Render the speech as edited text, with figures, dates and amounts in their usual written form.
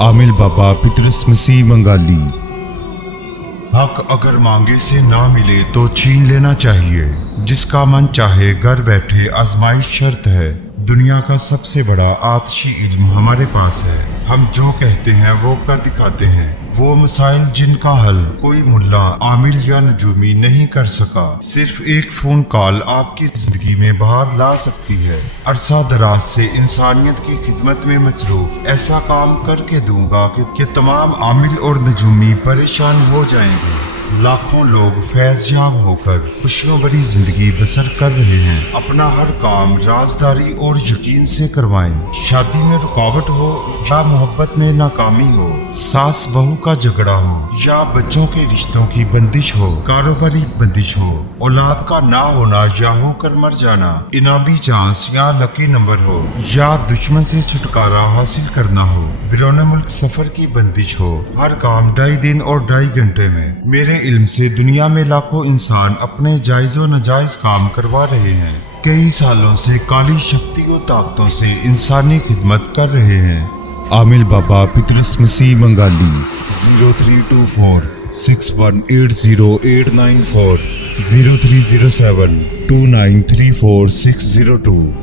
आमिल बाबा पितरस मसीह बंगाली। हक अगर मांगे से ना मिले तो छीन लेना चाहिए। जिसका मन चाहे घर बैठे आजमाइश शर्त है। दुनिया का सबसे बड़ा आतिशी इल्म हमारे पास है। हम जो कहते हैं वो कर दिखाते हैं। वो मसाइल जिनका हल कोई मुल्ला आमिल या नजूमी नहीं कर सका, सिर्फ एक फोन कॉल आपकी जिंदगी में बहार ला सकती है। अरसा दराज से इंसानियत की खिदमत में मसरूफ ऐसा काम करके दूंगा कि तमाम आमिल और नजूमी परेशान हो जाएंगे। लाखों लोग फैज़याब होकर खुशियों भरी जिंदगी बसर कर रहे हैं। अपना हर काम राजदारी और यकीन से करवाएं। शादी में रुकावट हो या मोहब्बत में नाकामी हो, सास बहू का झगड़ा हो या बच्चों के रिश्तों की बंदिश हो, कारोबारी बंदिश हो, औलाद का ना होना या होकर मर जाना, इनामी चांस या लकी नंबर हो, या दुश्मन से छुटकारा हासिल करना हो, बिरौने मुल्क सफर की बंदिश हो, हर काम 2.5 दिन और 2.5 घंटे में मेरे इल्म से दुनिया में लाखों इंसान अपने जायज व नाजायज काम करवा रहे हैं। कई सालों से काली शक्ति और ताकतों से इंसानी खिदमत कर रहे हैं। आमिल बाबा पितरस मसीह बंगाली 0324 6180894 0307 2934 602।